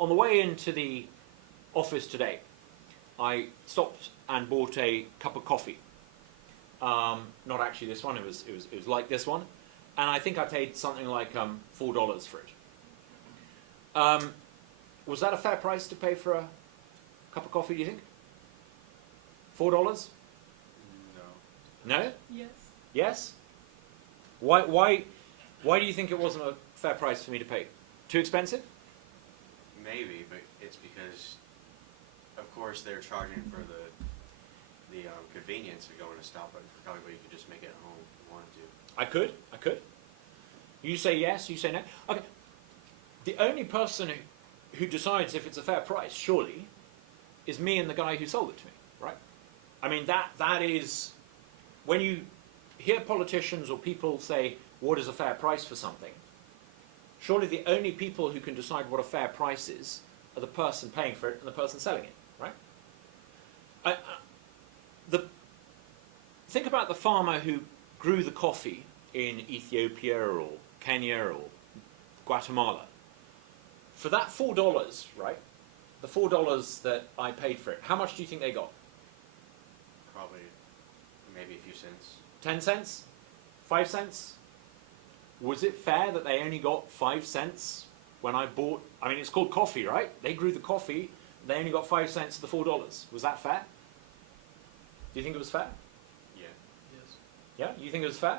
On the way into the office today, I stopped and bought a cup of coffee. Not actually this one. It was like this one, and I think I paid something like $4 for it. Was that a fair price to pay for a cup of coffee? Do you think? $4? No. No? Yes. Yes? Why do you think it wasn't a fair price for me to pay? Too expensive? Maybe, but it's because, of course, they're charging for the convenience of going to Starbucks for coffee, but you could just make it at home if you wanted to. I could. You say yes, you say no. Okay. The only person who decides if it's a fair price, surely, is me and the guy who sold it to me, right? I mean, that is, when you hear politicians or people say, what is a fair price for something, surely the only people who can decide what a fair price is are the person paying for it and the person selling it, right? Think about the farmer who grew the coffee in Ethiopia or Kenya or Guatemala. For that $4, right, the $4 that I paid for it, how much do you think they got? Probably, maybe a few cents. 10 cents? 5 cents? Was it fair that they only got 5 cents when I bought? I mean, it's called coffee, right? They grew the coffee. They only got 5 cents of the $4. Was that fair? Do you think it was fair? Yeah. Yes. Yeah? You think it was fair?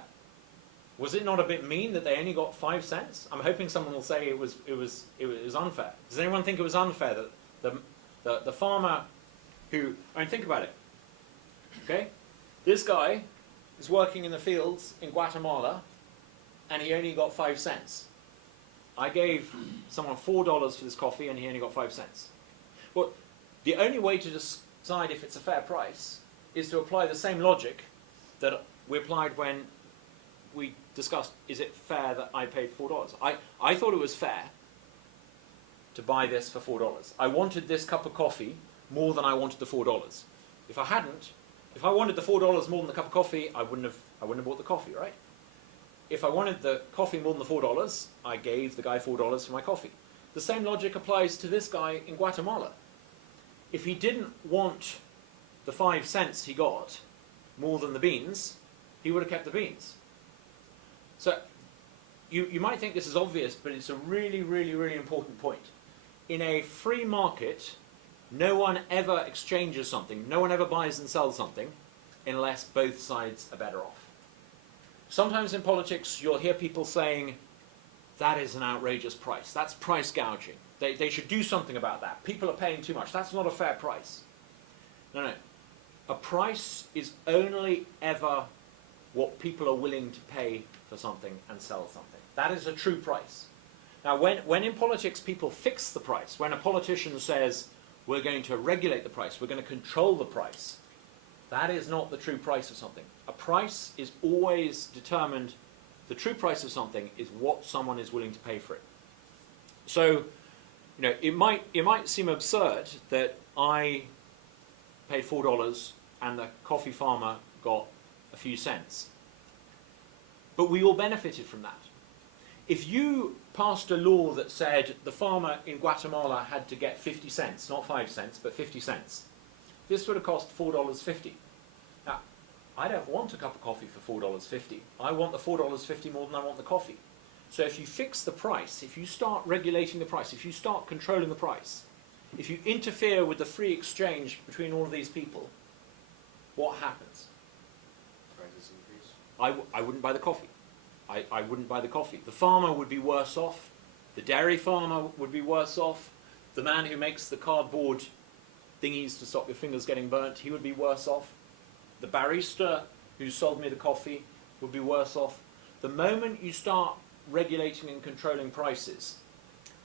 Was it not a bit mean that they only got 5 cents? I'm hoping someone will say it was unfair. Does anyone think it was unfair that the farmer who, I mean, think about it. Okay? This guy is working in the fields in Guatemala and he only got 5 cents. I gave someone $4 for this coffee and he only got 5 cents. Well, the only way to decide if it's a fair price is to apply the same logic that we applied when we discussed, is it fair that I paid $4? I thought it was fair to buy this for $4. I wanted this cup of coffee more than I wanted the $4. If I wanted the $4 more than the cup of coffee, I wouldn't have bought the coffee, right? If I wanted the coffee more than the $4, I gave the guy $4 for my coffee. The same logic applies to this guy in Guatemala. If he didn't want the 5 cents he got more than the beans, he would have kept the beans. So you might think this is obvious, but it's a really, really, really important point. In a free market, no one ever exchanges something, no one ever buys and sells something unless both sides are better off. Sometimes in politics you'll hear people saying, that is an outrageous price, that's price gouging. They should do something about that. People are paying too much, that's not a fair price. No. A price is only ever what people are willing to pay for something and sell something. That is a true price. Now when in politics people fix the price, when a politician says, we're going to regulate the price, we're going to control the price, that is not the true price of something. A price is always determined, the true price of something is what someone is willing to pay for it. So, it might seem absurd that I paid $4 and the coffee farmer got a few cents. But we all benefited from that. If you passed a law that said the farmer in Guatemala had to get 50 cents, not 5 cents, but 50 cents, this would have cost $4.50. Now, I don't want a cup of coffee for $4.50. I want the $4.50 more than I want the coffee. So if you fix the price, if you start regulating the price, if you start controlling the price, if you interfere with the free exchange between all of these people, what happens? Prices increase. I wouldn't buy the coffee. I wouldn't buy the coffee. The farmer would be worse off. The dairy farmer would be worse off. The man who makes the cardboard thingies to stop your fingers getting burnt, he would be worse off. The barista who sold me the coffee would be worse off. The moment you start regulating and controlling prices,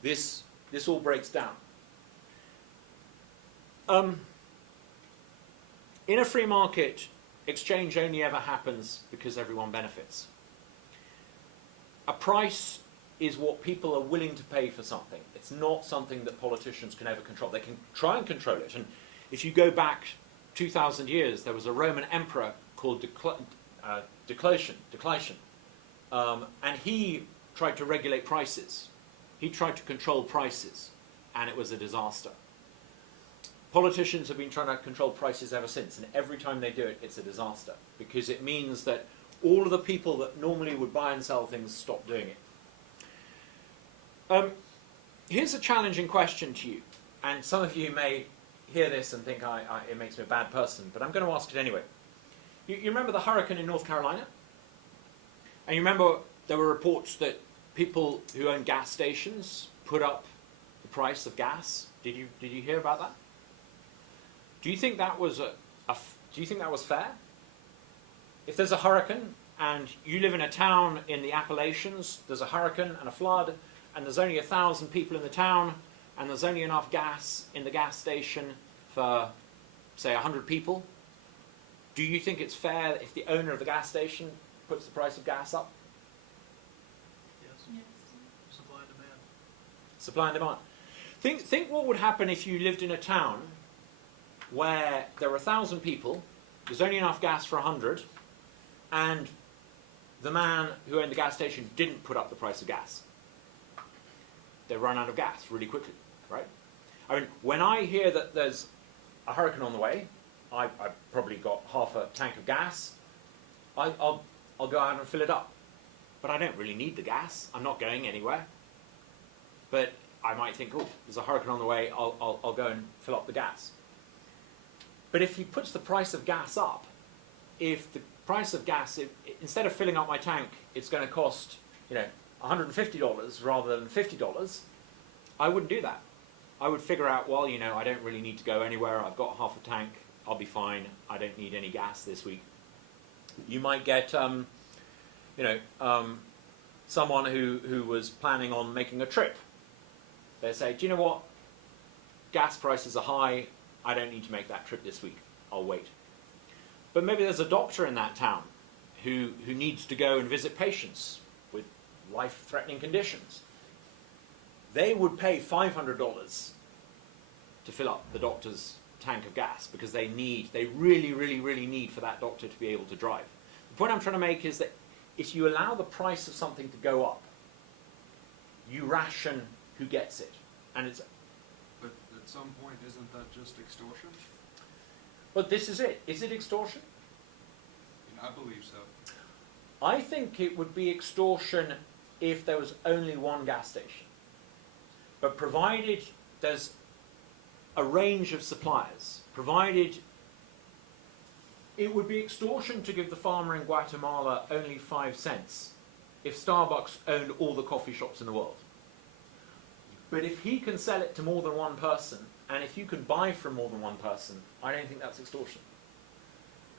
this all breaks down. In a free market, exchange only ever happens because everyone benefits. A price is what people are willing to pay for something. It's not something that politicians can ever control. They can try and control it. And if you go back 2,000 years, there was a Roman emperor called Diocletian. And he tried to regulate prices. He tried to control prices. and it was a disaster. Politicians have been trying to control prices ever since, and every time they do it, it's a disaster, because it means that all of the people that normally would buy and sell things stop doing it. Here's a challenging question to you, and some of you may hear this and think it makes me a bad person, but I'm going to ask it anyway. You remember the hurricane in North Carolina? And you remember there were reports that people who own gas stations put up the price of gas? Did you hear about that? Do you think that was do you think that was fair? If there's a hurricane and you live in a town in the Appalachians, there's a hurricane and a flood, and there's only 1,000 people in the town, and there's only enough gas in the gas station for, say, 100 people, do you think it's fair if the owner of the gas station puts the price of gas up? Yes. Supply and demand. Supply and demand. Think what would happen if you lived in a town where there were 1,000 people, there's only enough gas for 100, and the man who owned the gas station didn't put up the price of gas. They run out of gas really quickly, right? I mean, when I hear that there's a hurricane on the way, I've probably got half a tank of gas, I'll go out and fill it up. But I don't really need the gas. I'm not going anywhere. But I might think, oh, there's a hurricane on the way, I'll go and fill up the gas. But if he puts the price of gas up, if the price of gas, instead of filling up my tank, it's going to cost, $150 rather than $50, I wouldn't do that. I would figure out, well, I don't really need to go anywhere. I've got half a tank. I'll be fine. I don't need any gas this week. You might get, someone who was planning on making a trip. They say, do you know what? Gas prices are high. I don't need to make that trip this week. I'll wait. But maybe there's a doctor in that town who needs to go and visit patients with life-threatening conditions. They would pay $500 to fill up the doctor's tank of gas because they really, really, really need for that doctor to be able to drive. The point I'm trying to make is that if you allow the price of something to go up, you ration who gets it. And it's. But at some point, isn't that just extortion? But this is it. Is it extortion? I believe so. I think it would be extortion if there was only one gas station. But provided there's a range of suppliers, provided it would be extortion to give the farmer in Guatemala only 5 cents if Starbucks owned all the coffee shops in the world. But if he can sell it to more than one person, and if you can buy from more than one person, I don't think that's extortion.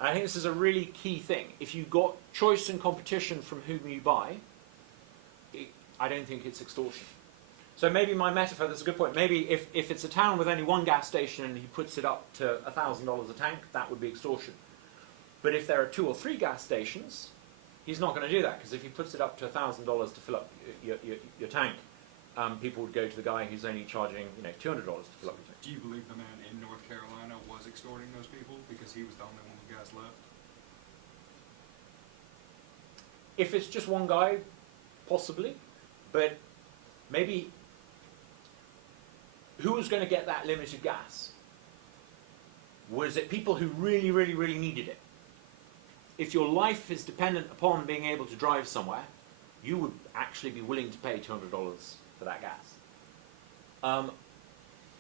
And I think this is a really key thing. If you've got choice and competition from whom you buy, I don't think it's extortion. So maybe my metaphor, that's a good point. Maybe if it's a town with only one gas station and he puts it up to $1,000 a tank, that would be extortion. But if there are 2 or 3 gas stations, he's not going to do that, because if he puts it up to $1,000 to fill up your tank, people would go to the guy who's only charging $200 to fill up your tank. Do you believe the man in North Carolina was extorting those people because he was the only one with gas left? If it's just one guy, possibly, but maybe who was going to get that limited gas? Was it people who really, really, really needed it? If your life is dependent upon being able to drive somewhere, you would actually be willing to pay $200 for that gas.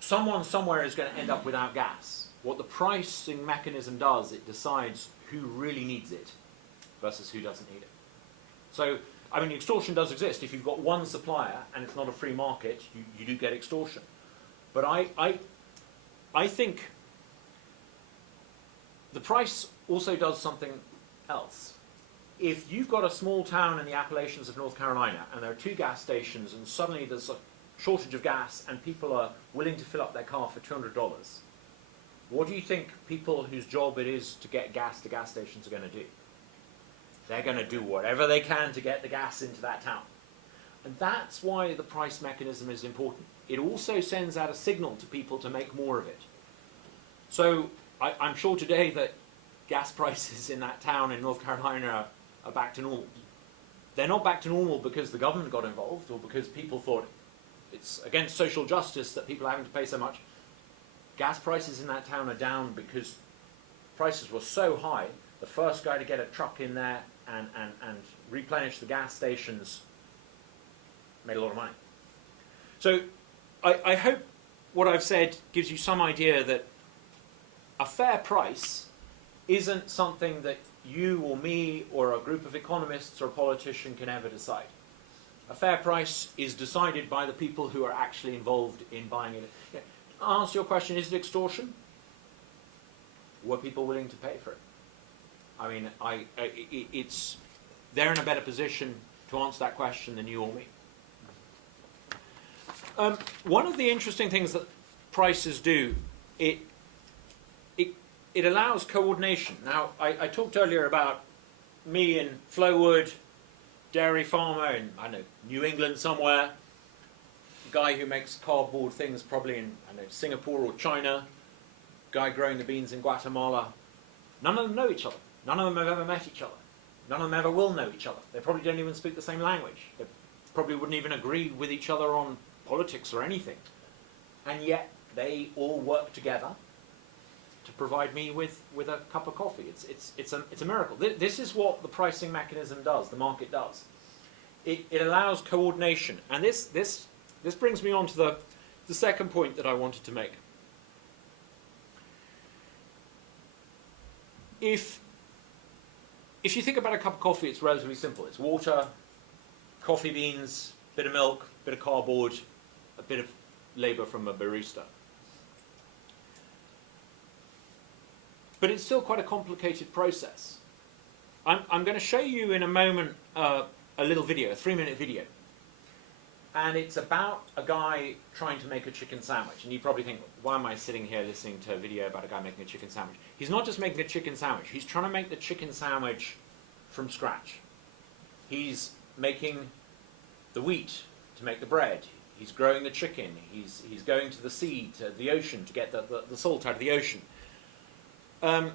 Someone somewhere is going to end up without gas. What the pricing mechanism does, it decides who really needs it versus who doesn't need it. So, I mean, extortion does exist. If you've got one supplier and it's not a free market, you do get extortion. But I think the price also does something else. If you've got a small town in the Appalachians of North Carolina and there are 2 gas stations and suddenly there's a shortage of gas and people are willing to fill up their car for $200, what do you think people whose job it is to get gas to gas stations are going to do? They're going to do whatever they can to get the gas into that town. And that's why the price mechanism is important. It also sends out a signal to people to make more of it. So I'm sure today that gas prices in that town in North Carolina are back to normal. They're not back to normal because the government got involved or because people thought it's against social justice that people are having to pay so much. Gas prices in that town are down because prices were so high. The first guy to get a truck in there and replenish the gas stations made a lot of money. So I hope what I've said gives you some idea that a fair price isn't something that you or me or a group of economists or a politician can ever decide. A fair price is decided by the people who are actually involved in buying it. Yeah. Answer your question, is it extortion? Were people willing to pay for it? I mean, they're in a better position to answer that question than you or me. One of the interesting things that prices do, it allows coordination. Now, I talked earlier about me in Flowood, dairy farmer in, I don't know, New England somewhere, guy who makes cardboard things probably in, I don't know, Singapore or China, guy growing the beans in Guatemala. None of them know each other. None of them have ever met each other. None of them ever will know each other. They probably don't even speak the same language. They probably wouldn't even agree with each other on politics or anything. And yet they all work together to provide me with a cup of coffee. It's a miracle. This is what the pricing mechanism does, the market does. It allows coordination. And this brings me on to the second point that I wanted to make. If you think about a cup of coffee, it's relatively simple. It's water, coffee beans, bit of milk, bit of cardboard, a bit of labour from a barista. But it's still quite a complicated process. I'm going to show you in a moment a little video, a 3-minute video. And it's about a guy trying to make a chicken sandwich. And you probably think, why am I sitting here listening to a video about a guy making a chicken sandwich? He's not just making a chicken sandwich. He's trying to make the chicken sandwich from scratch. He's making the wheat to make the bread. He's growing the chicken. He's going to the sea, to the ocean, to get the salt out of the ocean. I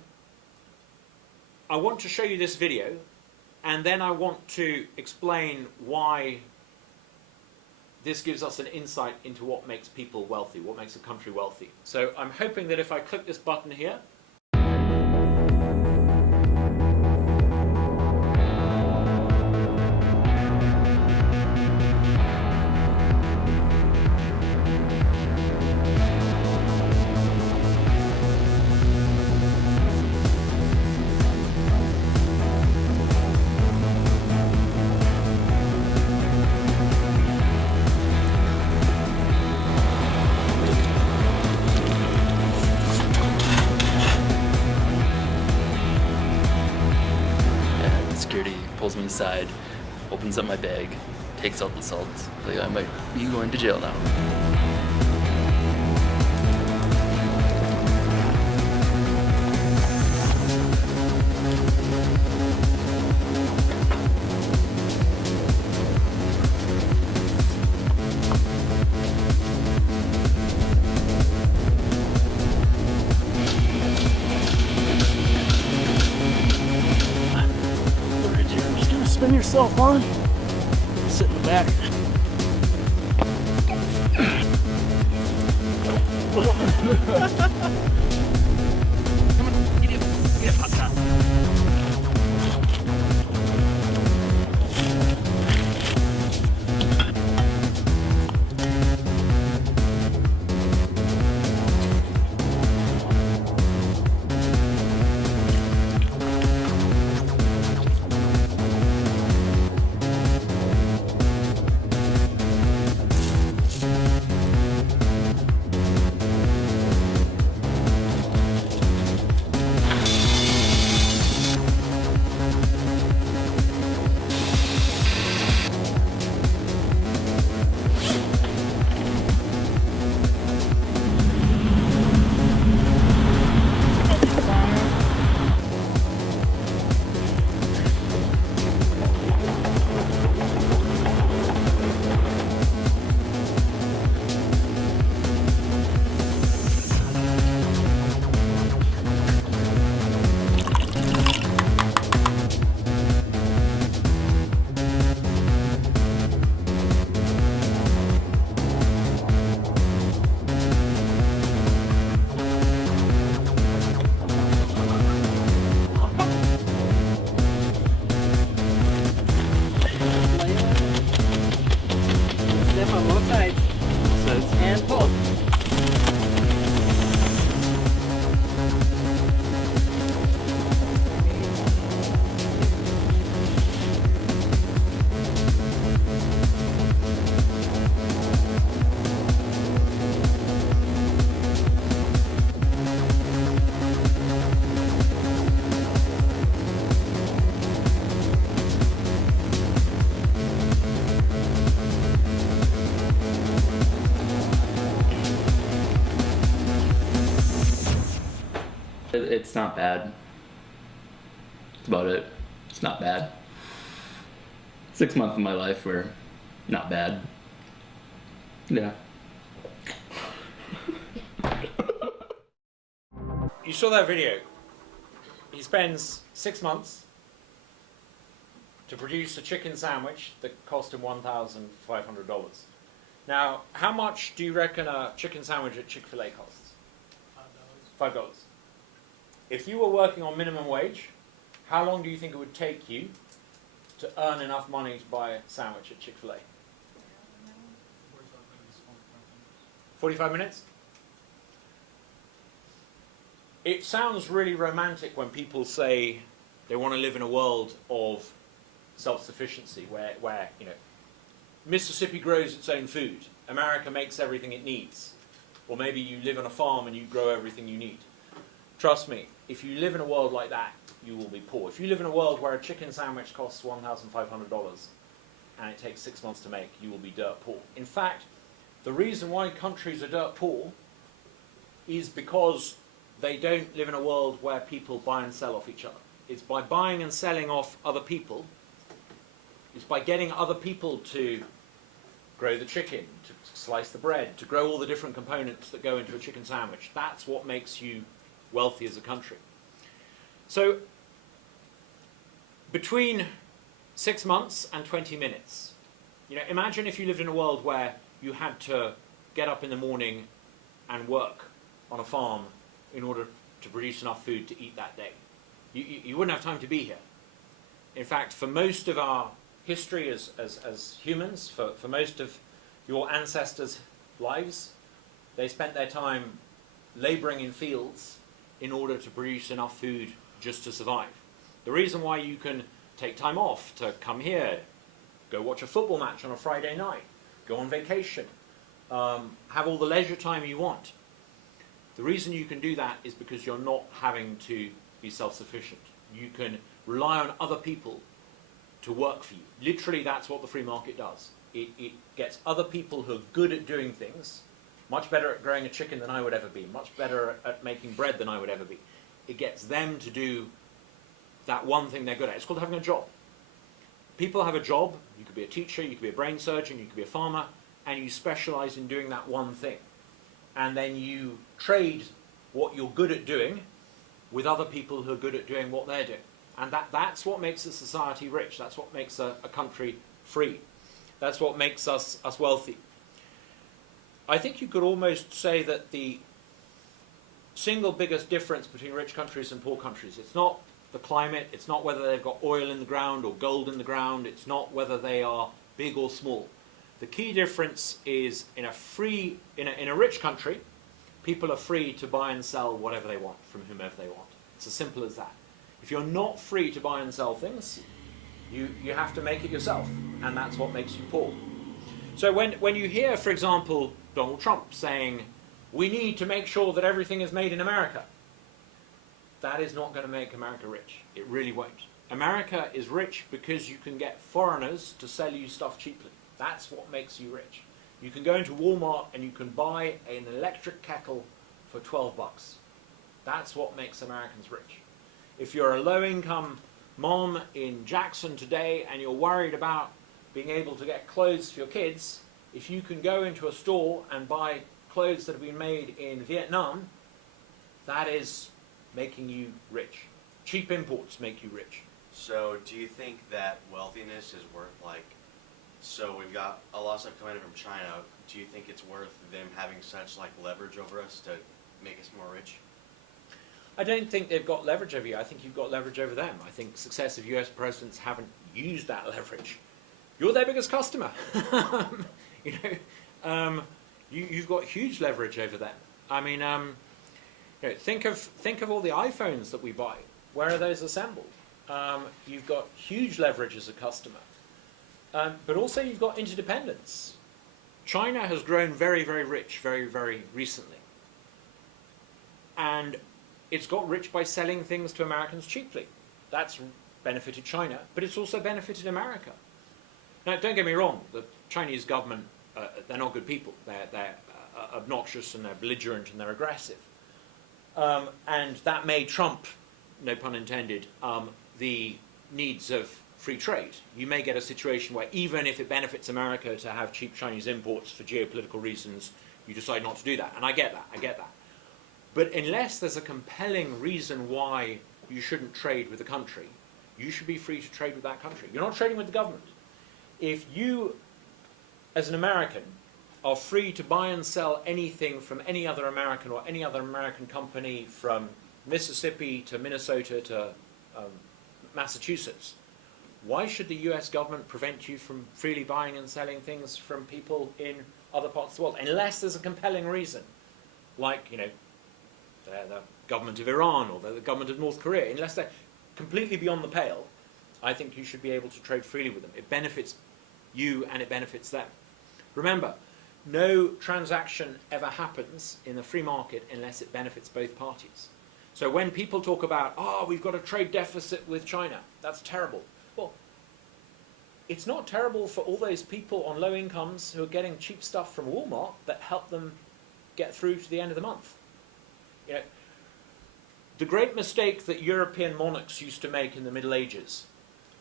want to show you this video, and then I want to explain why this gives us an insight into what makes people wealthy, what makes a country wealthy. So I'm hoping that if I click this button here, security pulls me aside, opens up my bag, takes out the salt. Like, I might be going to jail now. Spin yourself on, sit in the back. Come on, get it, hot shot. It's not bad. That's about it. It's not bad. 6 months of my life were not bad. Yeah. You saw that video. He spends 6 months to produce a chicken sandwich that cost him $1,500. Now, how much do you reckon a chicken sandwich at Chick-fil-A costs? $5. $5. If you were working on minimum wage, how long do you think it would take you to earn enough money to buy a sandwich at Chick-fil-A? 45 minutes? It sounds really romantic when people say they want to live in a world of self-sufficiency where you know, Mississippi grows its own food, America makes everything it needs, or maybe you live on a farm and you grow everything you need. Trust me, if you live in a world like that, you will be poor. If you live in a world where a chicken sandwich costs $1,500 and it takes 6 months to make, you will be dirt poor. In fact, the reason why countries are dirt poor is because they don't live in a world where people buy and sell off each other. It's by buying and selling off other people, it's by getting other people to grow the chicken, to slice the bread, to grow all the different components that go into a chicken sandwich. That's what makes you wealthy as a country. So, between 6 months and 20 minutes, you know, imagine if you lived in a world where you had to get up in the morning and work on a farm in order to produce enough food to eat that day. You wouldn't have time to be here. In fact, for most of our history as humans, for most of your ancestors' lives, they spent their time laboring in fields in order to produce enough food just to survive. The reason why you can take time off to come here, go watch a football match on a Friday night, go on vacation, have all the leisure time you want. The reason you can do that is because you're not having to be self-sufficient. You can rely on other people to work for you. Literally, that's what the free market does. It gets other people who are good at doing things, much better at growing a chicken than I would ever be, much better at making bread than I would ever be. It gets them to do that one thing they're good at. It's called having a job. People have a job. You could be a teacher, you could be a brain surgeon, you could be a farmer, and you specialize in doing that one thing. And then you trade what you're good at doing with other people who are good at doing what they're doing. And that's what makes a society rich. That's what makes a country free. That's what makes us wealthy. I think you could almost say that the single biggest difference between rich countries and poor countries, it's not the climate, it's not whether they've got oil in the ground or gold in the ground, it's not whether they are big or small. The key difference is in a rich country, people are free to buy and sell whatever they want from whomever they want. It's as simple as that. If you're not free to buy and sell things, you have to make it yourself, and that's what makes you poor. So when you hear, for example, Donald Trump saying, we need to make sure that everything is made in America, that is not going to make America rich. It really won't. America is rich because you can get foreigners to sell you stuff cheaply. That's what makes you rich. You can go into Walmart and you can buy an electric kettle for $12. That's what makes Americans rich. If you're a low-income mom in Jackson today and you're worried about being able to get clothes for your kids, if you can go into a store and buy clothes that have been made in Vietnam, that is making you rich. Cheap imports make you rich. So do you think that wealthiness is worth, like, so we've got a lot of stuff coming in from China, do you think it's worth them having such, like, leverage over us to make us more rich? I don't think they've got leverage over you. I think you've got leverage over them. I think successive US presidents haven't used that leverage. You're their biggest customer. You've got huge leverage over them. I mean, think of all the iPhones that we buy. Where are those assembled? You've got huge leverage as a customer. But also you've got interdependence. China has grown very, very rich very, very recently. And it's got rich by selling things to Americans cheaply. That's benefited China, but it's also benefited America. Now, don't get me wrong, the Chinese government, they're not good people. They're obnoxious and they're belligerent and they're aggressive. and that may trump, no pun intended, the needs of free trade. You may get a situation where even if it benefits America to have cheap Chinese imports for geopolitical reasons, you decide not to do that. And I get that. But unless there's a compelling reason why you shouldn't trade with a country, you should be free to trade with that country. You're not trading with the government. If you, as an American, are free to buy and sell anything from any other American or any other American company from Mississippi to Minnesota to Massachusetts, why should the US government prevent you from freely buying and selling things from people in other parts of the world? Unless there's a compelling reason, like, the government of Iran or the government of North Korea. Unless they're completely beyond the pale, I think you should be able to trade freely with them. It benefits you and it benefits them. Remember, no transaction ever happens in the free market unless it benefits both parties. So when people talk about, we've got a trade deficit with China, that's terrible. Well, it's not terrible for all those people on low incomes who are getting cheap stuff from Walmart that help them get through to the end of the month. The great mistake that European monarchs used to make in the Middle Ages,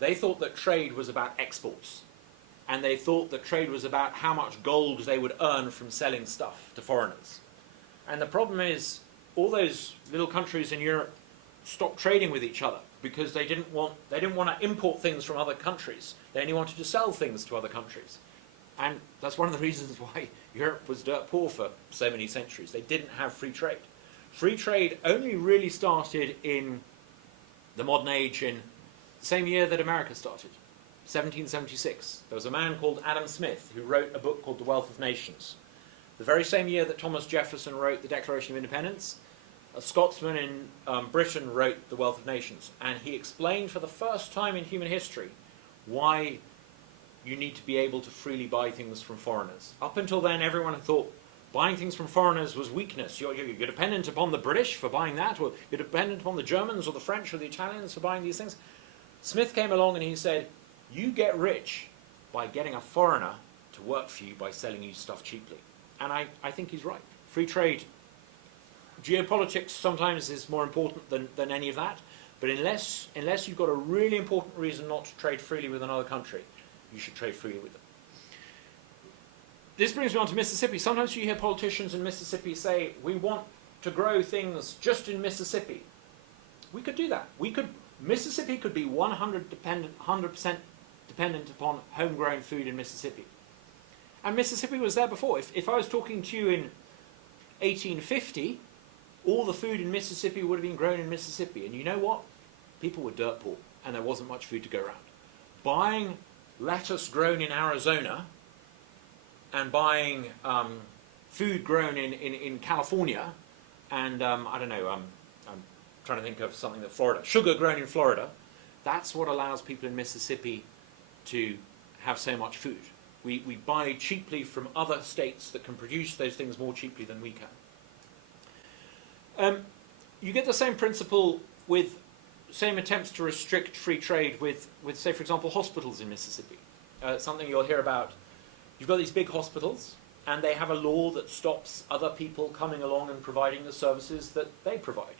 they thought that trade was about exports. And they thought that trade was about how much gold they would earn from selling stuff to foreigners. And the problem is, all those little countries in Europe stopped trading with each other because they didn't want to import things from other countries. They only wanted to sell things to other countries. And that's one of the reasons why Europe was dirt poor for so many centuries. They didn't have free trade. Free trade only really started in the modern age in the same year that America started, 1776. There was a man called Adam Smith who wrote a book called The Wealth of Nations. The very same year that Thomas Jefferson wrote the Declaration of Independence, a Scotsman in Britain wrote The Wealth of Nations. And he explained for the first time in human history why you need to be able to freely buy things from foreigners. Up until then, everyone had thought buying things from foreigners was weakness. You're dependent upon the British for buying that, or you're dependent upon the Germans or the French or the Italians for buying these things. Smith came along and he said, you get rich by getting a foreigner to work for you by selling you stuff cheaply. And I think he's right. Free trade, geopolitics sometimes is more important than any of that, but unless you've got a really important reason not to trade freely with another country, you should trade freely with them. This brings me on to Mississippi. Sometimes you hear politicians in Mississippi say, we want to grow things just in Mississippi. We could do that. Mississippi could be 100% dependent upon homegrown food in Mississippi. And Mississippi was there before. If I was talking to you in 1850, all the food in Mississippi would have been grown in Mississippi. And you know what? People were dirt poor, and there wasn't much food to go around. Buying lettuce grown in Arizona and buying food grown in California, and I don't know, I'm trying to think of something that Florida, sugar grown in Florida, that's what allows people in Mississippi to have so much food. We buy cheaply from other states that can produce those things more cheaply than we can. You get the same principle with same attempts to restrict free trade with say, for example, hospitals in Mississippi. Something you'll hear about. You've got these big hospitals, and they have a law that stops other people coming along and providing the services that they provide.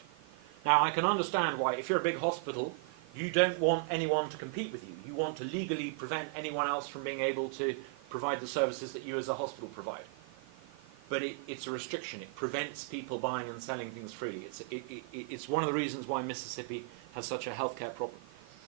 Now, I can understand why, if you're a big hospital, you don't want anyone to compete with you. You want to legally prevent anyone else from being able to provide the services that you as a hospital provide. But it's a restriction. It prevents people buying and selling things freely. It's one of the reasons why Mississippi has such a healthcare problem.